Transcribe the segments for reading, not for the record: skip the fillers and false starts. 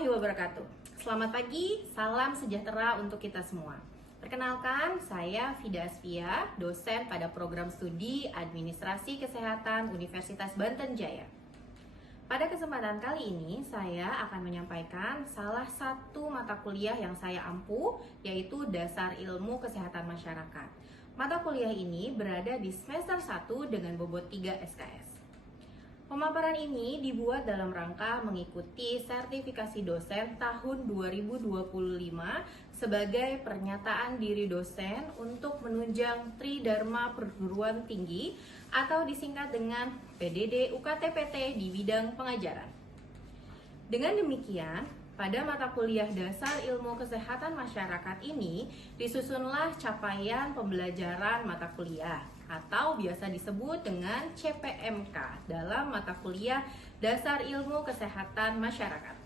warahmatullahi wabarakatuh. Selamat pagi, salam sejahtera untuk kita semua. Perkenalkan, saya Fida Asfia, dosen pada program studi Administrasi Kesehatan Universitas Banten Jaya. Pada kesempatan kali ini, saya akan menyampaikan salah satu mata kuliah yang saya ampu, yaitu Dasar Ilmu Kesehatan Masyarakat. Mata kuliah ini berada di semester 1 dengan bobot 3 SKS. Pemaparan ini dibuat dalam rangka mengikuti sertifikasi dosen tahun 2025 sebagai pernyataan diri dosen untuk menunjang Tridharma Perguruan Tinggi atau disingkat dengan PDD UKT-PT di bidang pengajaran. Dengan demikian, pada mata kuliah Dasar Ilmu Kesehatan Masyarakat ini disusunlah capaian pembelajaran mata kuliah atau biasa disebut dengan CPMK dalam mata kuliah Dasar Ilmu Kesehatan Masyarakat.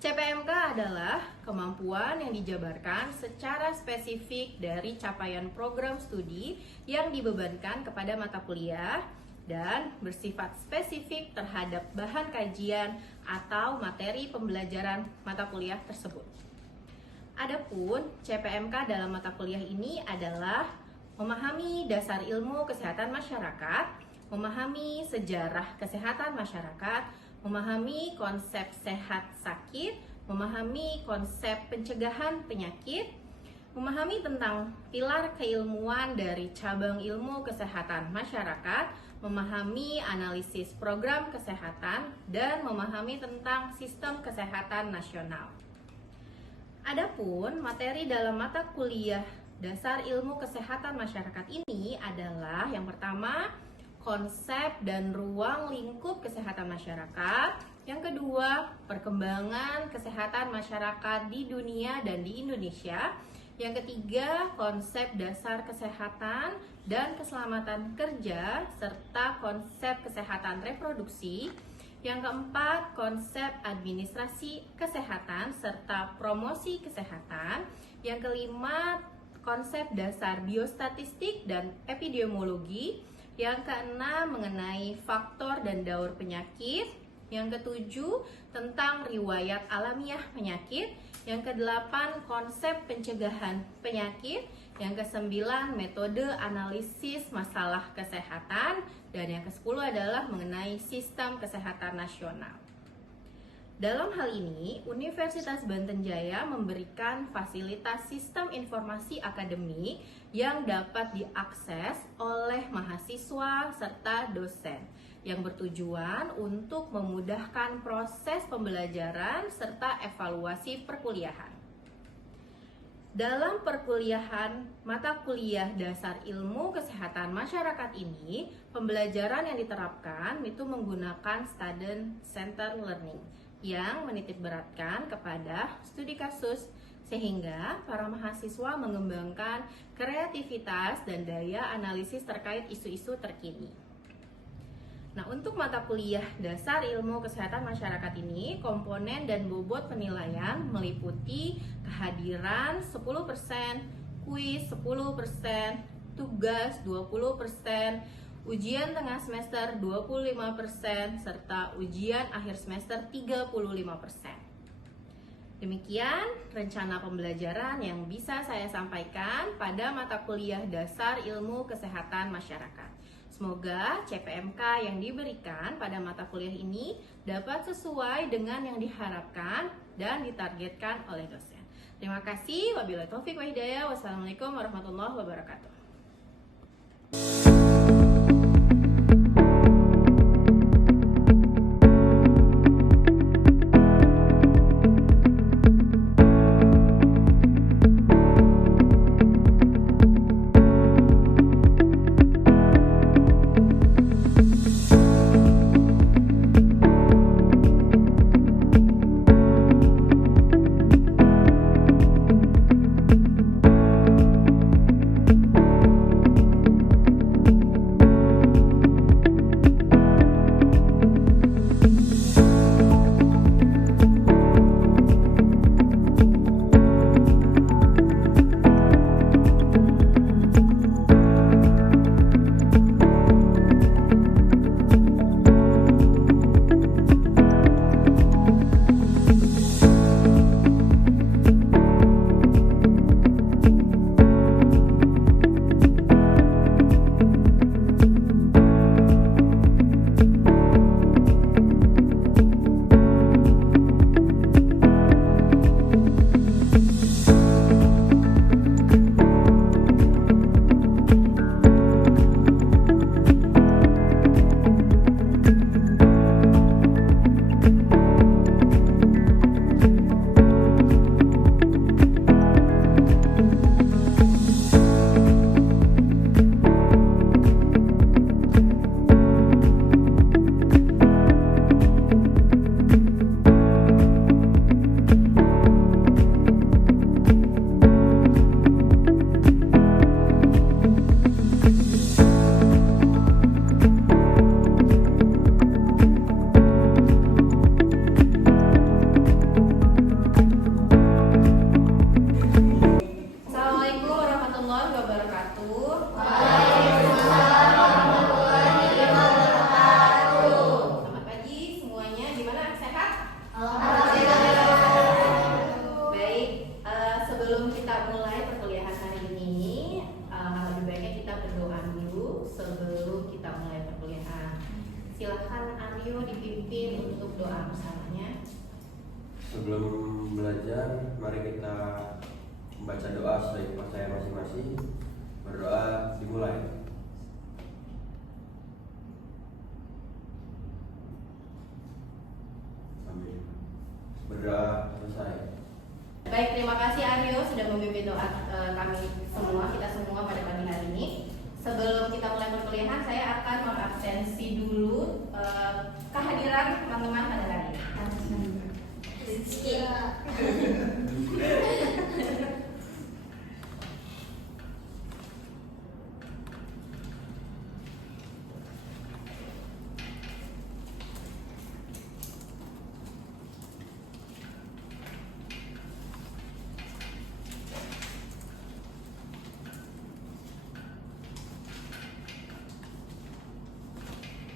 CPMK adalah kemampuan yang dijabarkan secara spesifik dari capaian program studi yang dibebankan kepada mata kuliah dan bersifat spesifik terhadap bahan kajian atau materi pembelajaran mata kuliah tersebut. Adapun CPMK dalam mata kuliah ini adalah memahami dasar ilmu kesehatan masyarakat, memahami sejarah kesehatan masyarakat, memahami konsep sehat sakit, memahami konsep pencegahan penyakit, memahami tentang pilar keilmuan dari cabang ilmu kesehatan masyarakat, memahami analisis program kesehatan, dan memahami tentang sistem kesehatan nasional. Adapun materi dalam mata kuliah Dasar Ilmu Kesehatan Masyarakat ini adalah yang pertama, konsep dan ruang lingkup kesehatan masyarakat. Yang kedua, perkembangan kesehatan masyarakat di dunia dan di Indonesia. Yang ketiga, konsep dasar kesehatan dan keselamatan kerja serta konsep kesehatan reproduksi. Yang keempat, konsep administrasi kesehatan serta promosi kesehatan. Yang kelima, konsep dasar biostatistik dan epidemiologi. Yang keenam, mengenai faktor dan daur penyakit. Yang ketujuh, tentang riwayat alamiah penyakit. Yang kedelapan, konsep pencegahan penyakit. Yang kesembilan, metode analisis masalah kesehatan. Dan yang kesepuluh adalah mengenai sistem kesehatan nasional. Dalam hal ini, Universitas Banten Jaya memberikan fasilitas sistem informasi akademik yang dapat diakses oleh mahasiswa serta dosen yang bertujuan untuk memudahkan proses pembelajaran serta evaluasi perkuliahan. Dalam perkuliahan mata kuliah Dasar Ilmu Kesehatan Masyarakat ini, pembelajaran yang diterapkan itu menggunakan student center learning yang menitipberatkan kepada studi kasus sehingga para mahasiswa mengembangkan kreativitas dan daya analisis terkait isu-isu terkini. Nah, untuk mata kuliah Dasar Ilmu Kesehatan Masyarakat ini, komponen dan bobot penilaian meliputi kehadiran 10%, kuis 10%, tugas 20%, ujian tengah semester 25%, serta ujian akhir semester 35%. Demikian rencana pembelajaran yang bisa saya sampaikan pada mata kuliah Dasar Ilmu Kesehatan Masyarakat. Semoga CPMK yang diberikan pada mata kuliah ini dapat sesuai dengan yang diharapkan dan ditargetkan oleh dosen. Terima kasih. Wabillahi taufiq wa hidayah. Wassalamualaikum warahmatullahi wabarakatuh. gimana? Sehat? Alhamdulillah. Baik, sebelum kita mulai perkuliahan hari ini, lebih baiknya kita berdoa dulu sebelum kita mulai perkuliahan. Silahkan Aryo dipimpin untuk doa bersamanya. Sebelum belajar, mari kita membaca doa sesuai percaya masing-masing. Berdoa dimulai. Amin. Berdoa selesai. Baik, terima kasih Aryo sudah memimpin doa kami semua, kita semua pada pagi hari ini. Sebelum kita mulai perkuliahan, saya akan mengabsensi dulu kehadiran teman-teman pada hari ini.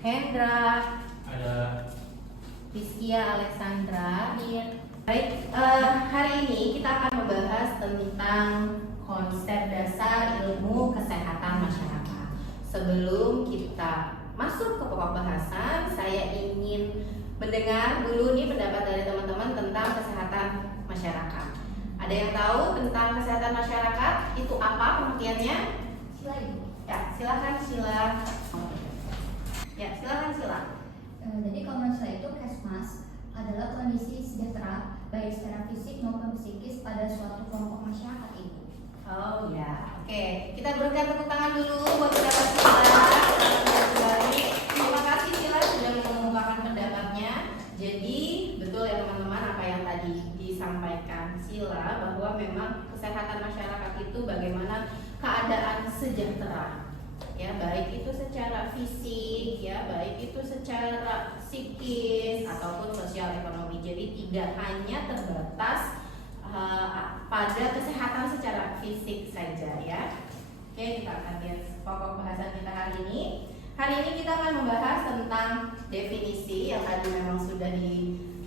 Hendra, Ada. Rizkia Alexandra. Baik, hari ini kita akan membahas tentang konsep dasar ilmu kesehatan masyarakat. Sebelum kita masuk ke pokok bahasan, saya ingin mendengar dulu nih pendapat dari teman-teman tentang kesehatan masyarakat. Ada yang tahu tentang kesehatan masyarakat itu apa pengertiannya? Sila Ibu. Ya, silakan Sila. Ya, silakan Sila. Jadi kalau menurut saya itu Kesmas adalah kondisi sejahtera baik secara fisik maupun psikis pada suatu kelompok masyarakat Ibu. Oh ya, oke. Kita berikan tepuk tangan dulu buat saudara Sila. Baik, terima kasih Sila sudah mengemukakan pendapatnya. Jadi betul ya teman-teman apa yang tadi disampaikan Sila, bahwa memang kesehatan masyarakat itu bagaimana keadaan sejahtera. Ya, baik itu secara fisik, ya, baik itu secara psikis ataupun sosial ekonomi. Jadi tidak hanya terbatas pada kesehatan secara fisik saja, ya. Oke, kita akan lihat pokok bahasan kita hari ini. Hari ini kita akan membahas tentang definisi yang tadi memang sudah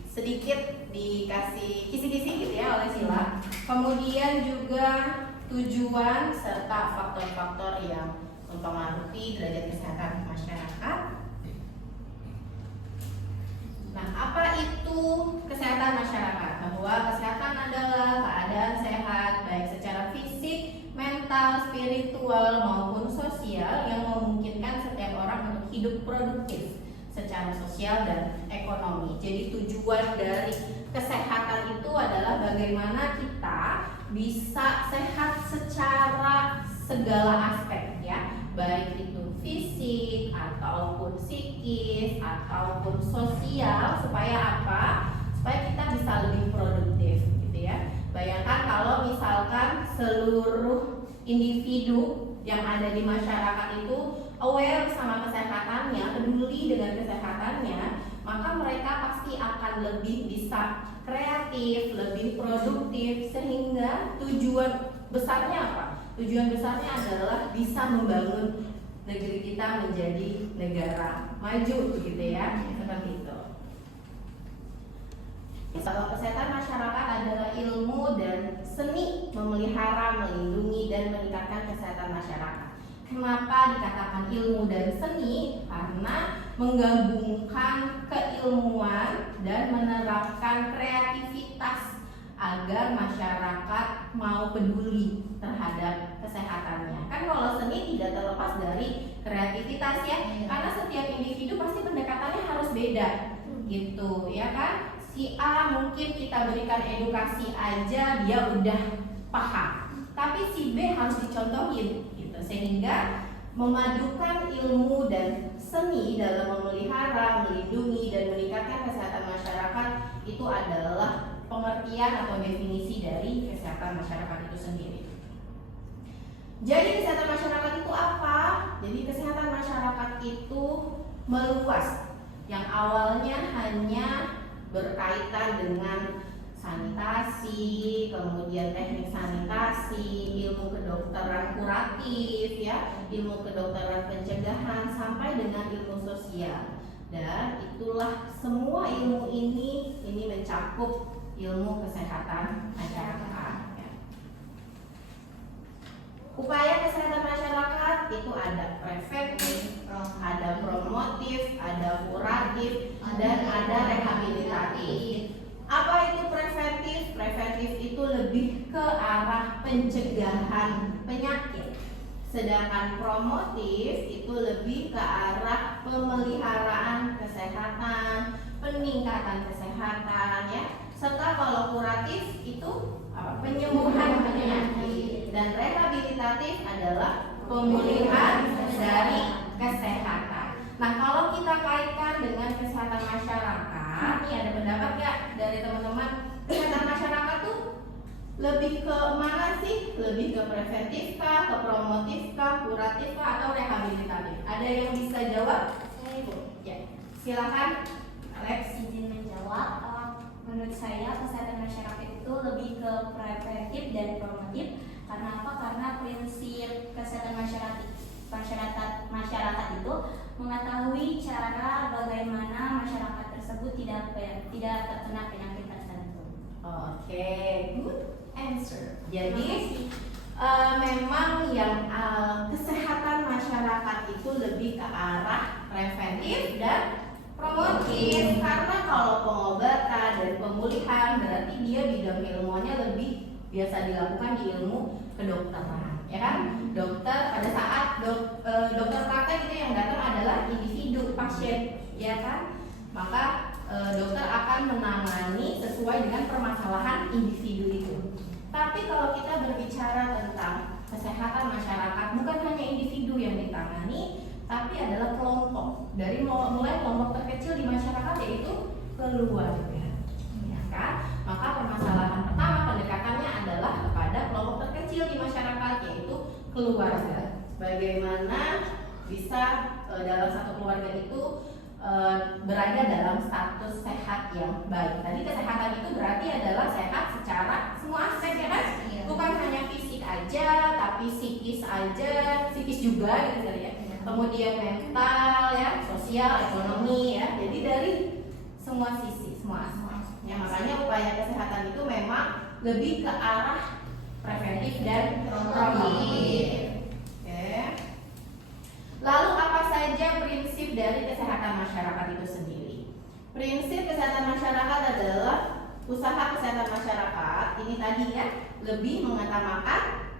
sedikit dikasih kisi-kisi gitu ya oleh Sila. Kemudian juga tujuan serta faktor-faktor yang mempengaruhi derajat kesehatan masyarakat. Nah, apa itu kesehatan masyarakat? Bahwa kesehatan adalah keadaan sehat baik secara fisik, mental, spiritual maupun sosial yang memungkinkan setiap orang untuk hidup produktif secara sosial dan ekonomi. Jadi tujuan dari kesehatan itu adalah bagaimana kita bisa sehat secara segala aspek, ya, baik itu fisik ataupun psikis ataupun sosial. Supaya apa? Supaya kita bisa lebih produktif gitu ya. Bayangkan kalau misalkan seluruh individu yang ada di masyarakat itu aware sama kesehatannya, peduli dengan kesehatannya, maka mereka pasti akan lebih bisa kreatif, lebih produktif, sehingga tujuan besarnya apa? Tujuan besarnya adalah bisa membangun negeri kita menjadi negara maju begitu ya, seperti itu. Kalau kesehatan masyarakat adalah ilmu dan seni memelihara, melindungi dan meningkatkan kesehatan masyarakat. Kenapa dikatakan ilmu dan seni? Karena menggabungkan keilmuan dan menerapkan kreativitas agar masyarakat mau peduli terhadap kesehatannya. Kan kalau seni tidak terlepas dari kreativitas ya, karena setiap individu pasti pendekatannya harus beda, gitu ya kan? Si A mungkin kita berikan edukasi aja dia udah paham, tapi si B harus dicontohin, gitu, sehingga memadukan ilmu dan seni dalam memelihara, melindungi dan meningkatkan kesehatan masyarakat itu adalah pengertian atau definisi dari kesehatan masyarakat itu sendiri. Jadi kesehatan masyarakat itu apa? Jadi kesehatan masyarakat itu meluas. Yang awalnya hanya berkaitan dengan sanitasi, kemudian teknik sanitasi, ilmu kedokteran kuratif ya, ilmu kedokteran pencegahan sampai dengan ilmu sosial. Dan itulah semua ilmu ini mencakup ilmu kesehatan masyarakat. Ya. Upaya kesehatan masyarakat itu ada preventif, ada promotif, ada kuratif, dan ada rehabilitatif. Apa itu preventif? Preventif itu lebih ke arah pencegahan penyakit. Sedangkan promotif itu lebih ke arah pemeliharaan kesehatan, peningkatan kesehatan ya. Serta kalau kuratif itu penyembuhan penyakit, dan rehabilitatif adalah pemulihan dari kesehatan. Nah, kalau kita kaitkan dengan kesehatan masyarakat, ini ada pendapat nggak dari teman-teman? Kesehatan masyarakat tuh lebih ke mana sih? Lebih ke preventif kah, ke promotif kah, kuratif kah, atau rehabilitatif? Ada yang bisa jawab? Saya Ibu. Ya, silakan, Alex. Izin menjawab. Menurut saya kesehatan masyarakat itu lebih ke preventif dan promotif. Karena apa? Karena prinsip kesehatan masyarakat itu mengetahui cara bagaimana masyarakat tersebut tidak terkena penyakit tertentu. Oke, good answer. Jadi memang yang kesehatan masyarakat itu lebih ke arah preventif dan promotif. Karena kalau pengobatan dan pemulihan berarti dia bidang ilmunya lebih biasa dilakukan di ilmu kedokteran, ya kan? Dokter pada saat dokter praktek itu yang datang adalah individu pasien, ya kan? Maka dokter akan menangani sesuai dengan permasalahan individu itu. Tapi kalau kita berbicara tentang kesehatan masyarakat, bukan hanya individu yang ditangani, tapi adalah kelompok. Dari mulai kelompok terkecil di masyarakat yaitu keluarga, ya kan? Maka permasalahan pertama pendekatannya adalah kepada kelompok terkecil di masyarakat yaitu keluarga. Bagaimana bisa dalam satu keluarga itu berada dalam status sehat yang baik. Tadi kesehatan itu berarti adalah sehat secara semua aspek, ya kan? Iya. Bukan hanya fisik aja, tapi psikis juga gitu ya. Kemudian mental ya, sosial, ekonomi ya. Jadi dari semua sisi, semua aspek. Ya, makanya upaya kesehatan itu memang lebih ke arah preventif dan promotif. Oke. Lalu apa saja prinsip dari kesehatan masyarakat itu sendiri? Prinsip kesehatan masyarakat adalah usaha kesehatan masyarakat ini tadi ya lebih mengutamakan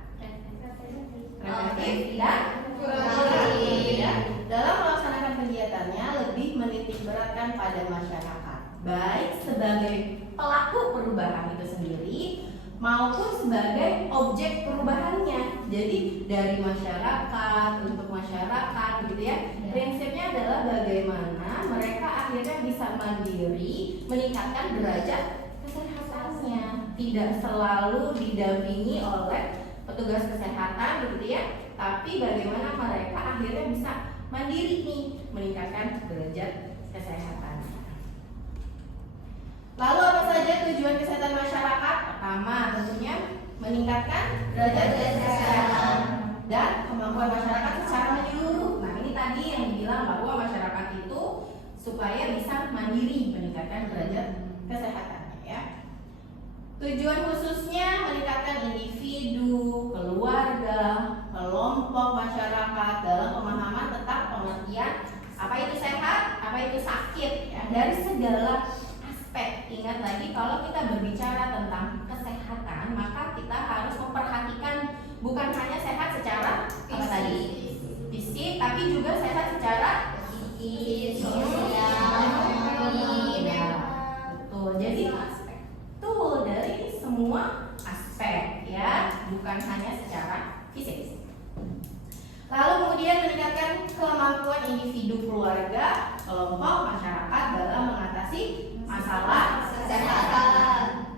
preventif dan promotif ya. Dalam melaksanakan kegiatannya lebih menitik beratkan pada masyarakat, baik sebagai pelaku perubahan itu sendiri maupun sebagai objek perubahannya. Jadi dari masyarakat untuk masyarakat gitu ya. Prinsipnya adalah bagaimana mereka akhirnya bisa mandiri, meningkatkan derajat kesehatannya, tidak selalu didampingi oleh petugas kesehatan gitu ya, tapi bagaimana mereka akhirnya bisa mandiri nih, meningkatkan derajat kesehatan. Lalu apa saja tujuan kesehatan masyarakat? Pertama tentunya meningkatkan derajat kesehatan dan kemampuan masyarakat secara menyeluruh. Nah ini tadi yang dibilang bahwa masyarakat itu supaya bisa mandiri, meningkatkan derajat kesehatannya ya. Tujuan khususnya meningkatkan individu, keluarga, kelompok masyarakat dalam pemahaman tentang pengertian apa itu sehat, apa itu sakit ya, dari segala aspek. Ingat lagi kalau kita berbicara tentang kesehatan, maka kita harus memperhatikan bukan hanya sehat secara apa tadi fisik, tapi juga sehat secara psikis, sosial, ekonomi. Ya, betul. Jadi betul dari semua aspek ya, bukan hanya secara fisik. Lalu kemudian meningkatkan kemampuan individu, keluarga, kelompok, masyarakat dalam mengatasi masalah kesehatan.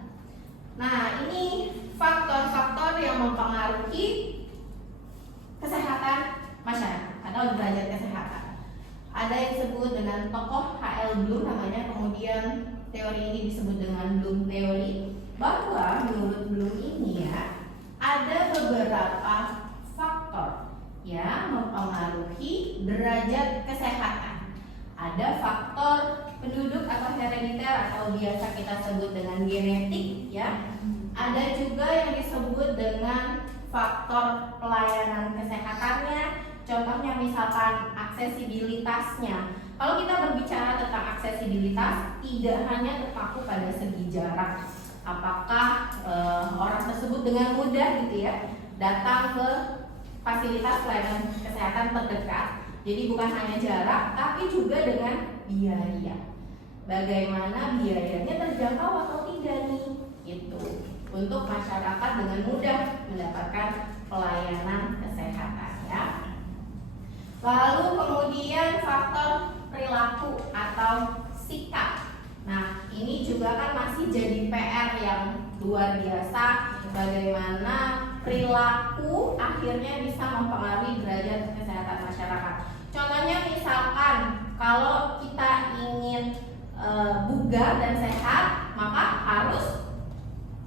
Nah, ini faktor-faktor yang mempengaruhi kesehatan masyarakat atau derajat kesehatan. Ada yang disebut dengan tokoh H.L. Bloom namanya, kemudian teori ini disebut dengan Bloom Theory, bahwa menurut Bloom ini ya ada beberapa faktor yang mempengaruhi derajat kesehatan. Ada faktor penduduk atau herediter atau biasa kita sebut dengan genetik ya. Ada juga yang disebut dengan faktor pelayanan kesehatannya. Contohnya misalkan aksesibilitasnya. Kalau kita berbicara tentang aksesibilitas, tidak hanya terpaku pada segi jarak. Apakah orang tersebut dengan mudah gitu ya datang ke fasilitas pelayanan kesehatan terdekat. Jadi bukan hanya jarak, tapi juga dengan biaya. Bagaimana biayanya terjangkau atau tidak nih? Itu untuk masyarakat dengan mudah mendapatkan pelayanan kesehatan ya. Lalu kemudian faktor perilaku atau sikap. Nah, ini juga kan masih jadi PR yang luar biasa. Bagaimana perilaku akhirnya bisa mempengaruhi derajat kesehatan masyarakat. Contohnya misalkan kalau kita ingin bugar dan sehat, maka harus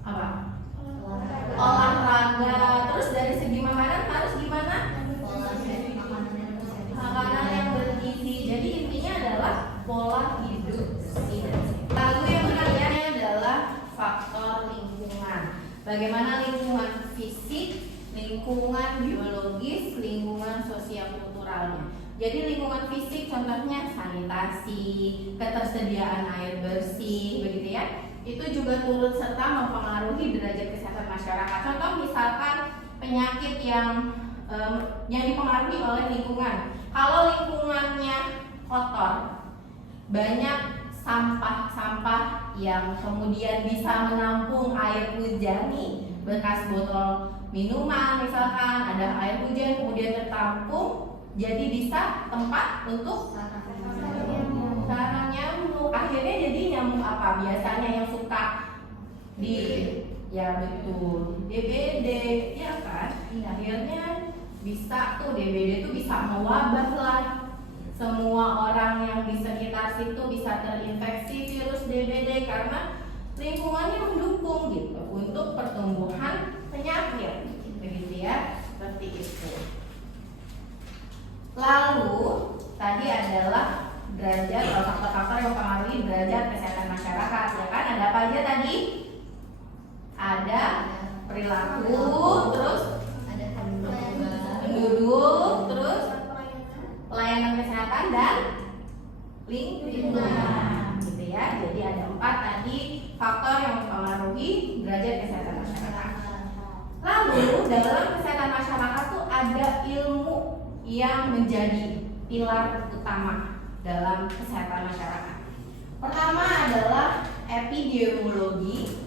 apa? Olahraga. Terus dari segi makanan harus gimana? Makanan yang bergizi. Jadi intinya adalah pola hidup bersih. Lalu yang berikutnya adalah faktor lingkungan. Bagaimana lingkungan fisik, lingkungan biologis, lingkungan sosial kulturalnya. Jadi lingkungan fisik contohnya sanitasi, ketersediaan air bersih, begitu ya. Itu juga turut serta mempengaruhi derajat kesehatan masyarakat. Contoh misalkan penyakit yang dipengaruhi oleh lingkungan. Kalau lingkungannya kotor, banyak sampah-sampah yang kemudian bisa menampung air hujan nih, bekas botol minuman misalkan, ada air hujan kemudian tertampung, jadi bisa tempat untuk sarang nyamuk. Akhirnya jadi nyamuk apa? Biasanya yang suka di ya betul DBD ya kan? Akhirnya bisa tuh DBD tuh bisa mewabah lah. Semua orang yang di sekitar situ bisa terinfeksi virus DBD karena lingkungannya mendukung gitu untuk pertumbuhan penyakit, begitu ya, seperti itu. Lalu tadi adalah derajat atau faktor-faktor yang mempengaruhi derajat kesehatan masyarakat, ya kan? Ada apa aja tadi? Ada perilaku, terus Ada penduduk, terus pelayanan kesehatan dan lingkungan, gitu ya. Jadi ada 4 tadi faktor yang mempengaruhi derajat kesehatan masyarakat. Lalu dalam kesehatan masyarakat tuh ada ilmu yang menjadi pilar utama dalam kesehatan masyarakat. Pertama adalah epidemiologi.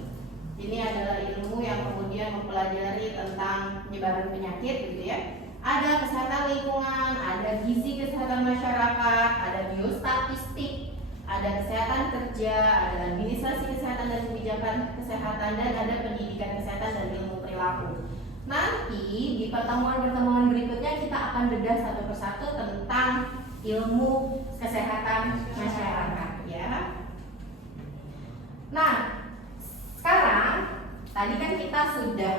Ini adalah ilmu yang kemudian mempelajari tentang penyebaran penyakit, gitu ya. Ada kesehatan lingkungan, ada gizi kesehatan masyarakat, ada biostatistik, ada kesehatan kerja, ada administrasi kesehatan dan kebijakan kesehatan, dan ada pendidikan kesehatan dan ilmu perilaku. Nanti di pertemuan-pertemuan berikutnya kita akan bedah satu persatu tentang ilmu kesehatan masyarakat ya. Nah, sekarang tadi kan kita sudah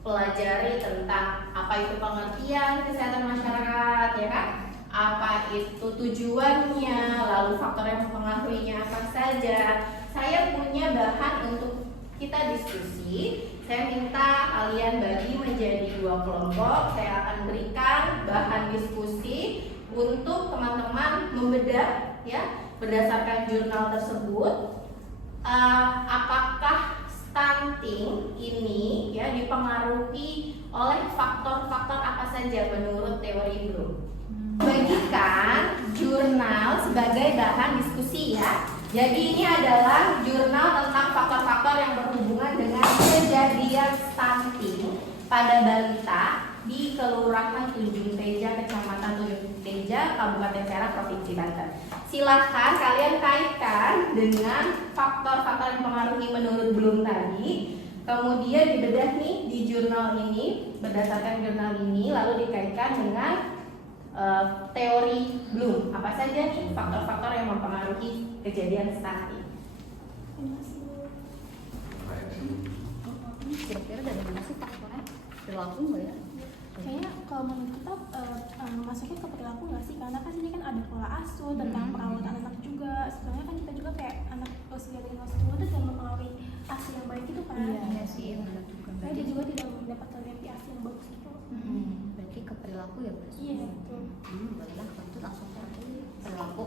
pelajari tentang apa itu pengertian kesehatan masyarakat, ya kan? Apa itu tujuannya, lalu faktor yang mempengaruhinya apa saja. Saya punya bahan untuk kita diskusi. Saya minta kalian bagi menjadi 2 kelompok. Saya akan berikan bahan diskusi untuk teman-teman membedah, ya, berdasarkan jurnal tersebut. Apakah stunting ini ya dipengaruhi oleh faktor-faktor apa saja menurut teori Bloom? Bagikan jurnal sebagai bahan diskusi ya. Jadi ini adalah jurnal tentang faktor-faktor yang berhubungan dengan kejadian stunting pada balita di Kelurahan Tunjung Teja, Kecamatan Tunjung Teja, Kabupaten Serang, Provinsi Banten. Silahkan kalian kaitkan dengan faktor-faktor yang mempengaruhi menurut Bloom tadi. Kemudian dibedah nih di jurnal ini, berdasarkan jurnal ini, lalu dikaitkan dengan teori Bloom. Apa saja nih faktor-faktor yang mempengaruhi kejadian stunting? Kira-kira dari mana sih faktornya? Perilaku nggak ya? Kayaknya kalau menurut kita masuknya ke perilaku nggak sih? Karena kan ini kan ada pola asuh tentang perawatan anak juga. Sebenarnya kan kita juga kayak anak usia 5 tahun itu tidak mempengaruhi ASI yang baik itu kan? Iya sih, benar juga. Karena dia juga tidak mendapatkan ganti ASI yang bagus itu. Berarti ke perilaku ya, Bro? Iya, betul. Baiklah, kalau itu langsung ke perilaku.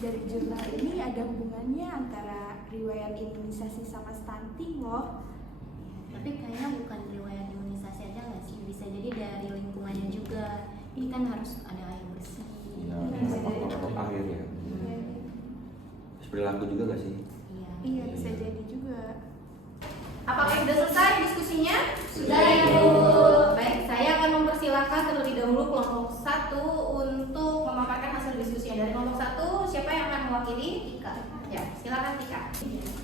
Dari jurnal ini ada hubungannya antara riwayat imunisasi sama stunting loh. Tapi kayaknya bukan riwayat imunisasi aja nggak sih? Bisa jadi dari lingkungannya juga. Ini kan harus ada air bersih. Iya, faktor akhir ya. Terus perilaku juga nggak sih? Iya, bisa jadi juga. Apakah sudah selesai diskusinya? Sudah, Ibu. Baik, saya akan mempersilahkan terlebih dahulu kelompok 1 untuk memaparkan hasil diskusinya. Dari kelompok 1, siapa yang akan mewakili? Tika. Ya, silakan Tika.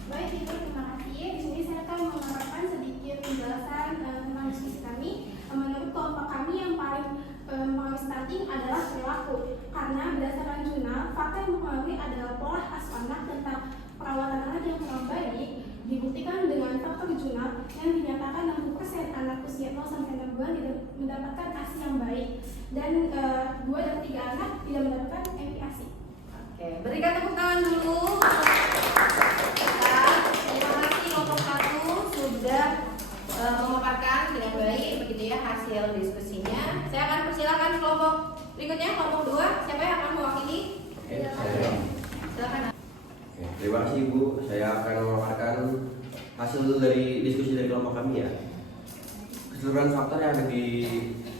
Baik, Ibu, terima kasih. Di sini saya akan mengungkapkan sedikit penjelasan tentang diskusi kami. Menurut kelompok kami yang paling mempengaruhi stunting adalah perilaku. Karena berdasarkan jurnal, fakta yang mempengaruhi adalah pola asuh anak tentang perawatan anak yang kurang baik. Dibuktikan dengan faktor jurnal yang dinyatakan 60% anak usia 0-6 bulan tidak mendapatkan ASI yang baik, dan 2 dari 3 anak tidak mendapatkan MPASI. Oke, berikan tepuk tangan dulu. Terima kasih kelompok 1 sudah memaparkan dengan baik begitu ya hasil diskusinya. Saya akan persilakan kelompok berikutnya, kelompok 2. Siapa yang akan mewakili? Silakan. Oke, terima kasih Ibu. Saya akan memaparkan hasil dari diskusi dari kelompok kami ya. Keseluruhan faktor yang ada di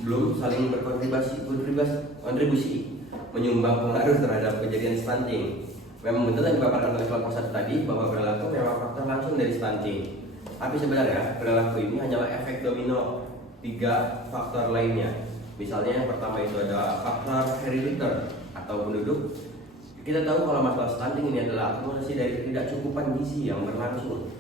Bloom saling berkontribusi menyumbang pengaruh terhadap kejadian stunting. Memang betul yang dipaparkan oleh kelompok 1 tadi bahwa perilaku memang faktor langsung dari stunting. Tapi sebenarnya perilaku ini hanyalah efek domino 3 faktor lainnya. Misalnya yang pertama itu ada faktor herediter atau penduduk. Kita tahu kalau masalah stunting ini adalah akumulasi dari ketidakcukupan gizi yang berlangsung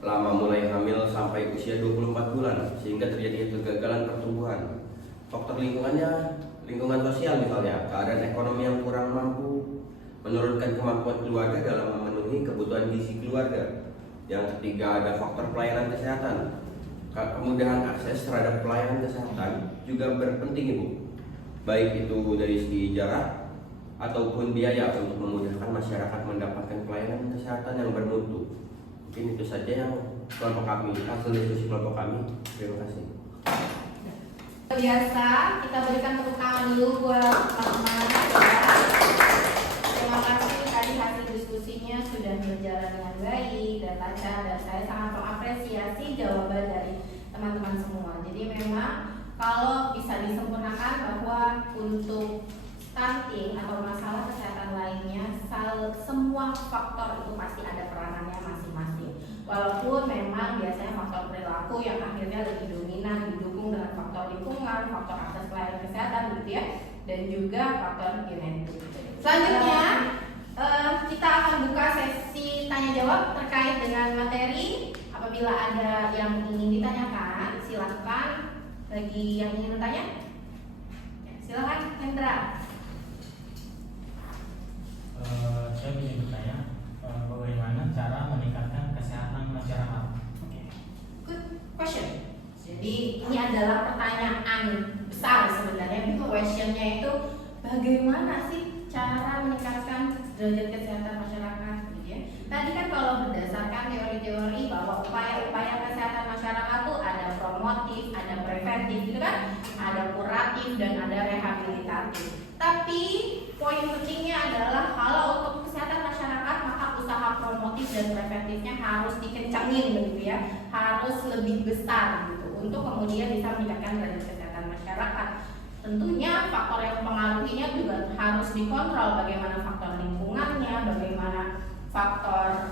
lama mulai hamil sampai usia 24 bulan sehingga terjadi kegagalan pertumbuhan. Faktor lingkungannya, lingkungan sosial misalnya, keadaan ekonomi yang kurang mampu, menurunkan kemampuan keluarga dalam memenuhi kebutuhan gizi keluarga. Yang ketiga ada faktor pelayanan kesehatan. Kemudahan akses terhadap pelayanan kesehatan juga berpenting Ibu. Baik itu dari segi jarak ataupun biaya untuk memudahkan masyarakat mendapatkan pelayanan kesehatan yang bermutu. Mungkin itu saja yang kelompok kami, hasil diskusi kelompok kami. Terima kasih. Biasa, kita berikan tepuk tangan dulu buat teman-teman ya. Terima kasih tadi hasil diskusinya sudah berjalan dengan baik dan lancar, dan saya sangat mengapresiasi jawaban dari teman-teman semua. Jadi memang kalau bisa disempurnakan bahwa untuk stunting atau masalah kesehatan lainnya, semua faktor itu pasti ada peranannya masing-masing. Walaupun memang biasanya faktor perilaku yang akhirnya lebih dominan didukung dengan faktor lingkungan, faktor akses pelayanan kesehatan gitu ya, dan juga faktor genetik. Selanjutnya kita akan buka sesi tanya jawab terkait dengan materi. Apabila ada yang ingin ditanyakan, silakan. Bagi yang ingin bertanya, silakan Hendra. Saya ingin bertanya bagaimana cara meningkatkan kesehatan masyarakat. Good question. Jadi ini adalah pertanyaan besar sebenarnya. Questionnya itu bagaimana sih cara meningkatkan derajat kesehatan masyarakat, gitu ya. Tadi kan kalau berdasarkan teori-teori bahwa upaya-upaya kesehatan masyarakat itu ada promotif, ada preventif, gitu kan, ada kuratif dan ada rehabilitatif. Tapi poin pentingnya adalah kalau untuk kesehatan masyarakat maka usaha promotif dan preventifnya harus dikencangin begitu ya, harus lebih besar gitu untuk kemudian bisa meningkatkan derajat kesehatan masyarakat. Tentunya faktor yang mempengaruhinya juga harus dikontrol, bagaimana faktor lingkungannya, bagaimana faktor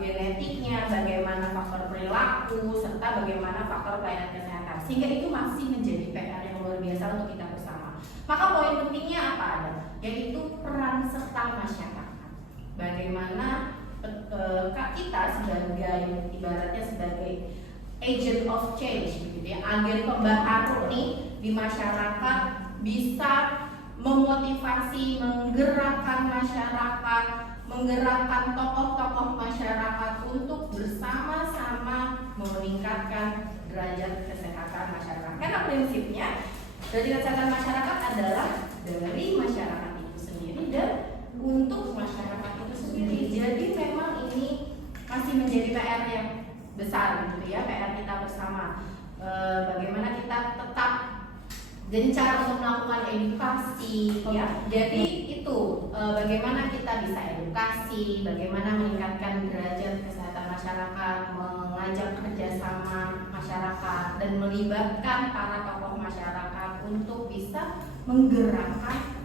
genetiknya, bagaimana faktor perilaku, serta bagaimana faktor pelayanan kesehatan. Sehingga itu masih menjadi PR yang luar biasa untuk kita bersama. Maka poin pentingnya apa ada? Yaitu peran serta masyarakat. Bagaimana kita sebagai ibaratnya sebagai agent of change, begitu ya, agen pembaharu nih di masyarakat, bisa memotivasi, menggerakkan masyarakat, menggerakkan tokoh-tokoh masyarakat untuk bersama-sama meningkatkan derajat kesehatan masyarakat. Karena prinsipnya derajat kesehatan masyarakat adalah dari masyarakat itu sendiri dan untuk masyarakat itu sendiri. Jadi memang ini masih menjadi PR yang besar gitu ya, PR kita bersama. Bagaimana kita tetap gencar untuk melakukan edukasi ya. Jadi itu bagaimana kita bisa edukasi, bagaimana meningkatkan derajat kesehatan masyarakat, mengajak kerjasama masyarakat dan melibatkan para tokoh masyarakat untuk bisa menggerakkan.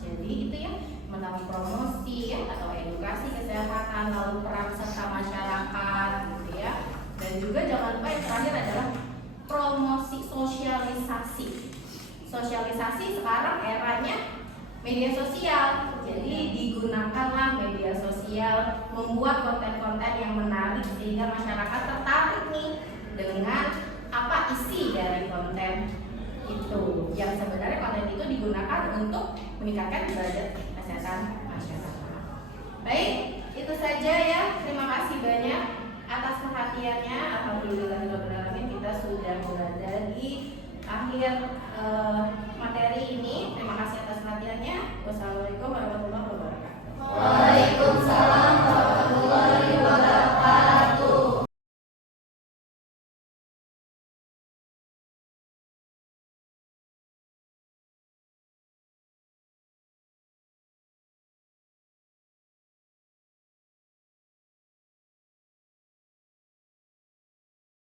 Jadi itu ya, melalui promosi ya, atau edukasi kesehatan, lalu peran serta masyarakat gitu ya. Dan juga jangan lupa yang terakhir adalah promosi sosialisasi. Sosialisasi sekarang eranya media sosial. Jadi digunakanlah media sosial, membuat konten-konten yang menarik sehingga masyarakat tertarik nih dengan apa isi dari konten itu. Yang sebenarnya konten itu digunakan untuk meningkatkan derajat kesehatan masyarakat. Baik, itu saja ya. Terima kasih banyak atas perhatiannya. Alhamdulillahirobbilalamin, kita sudah berada di akhir materi ini. Terima kasih atas perhatiannya. Wassalamualaikum warahmatullahi wabarakatuh.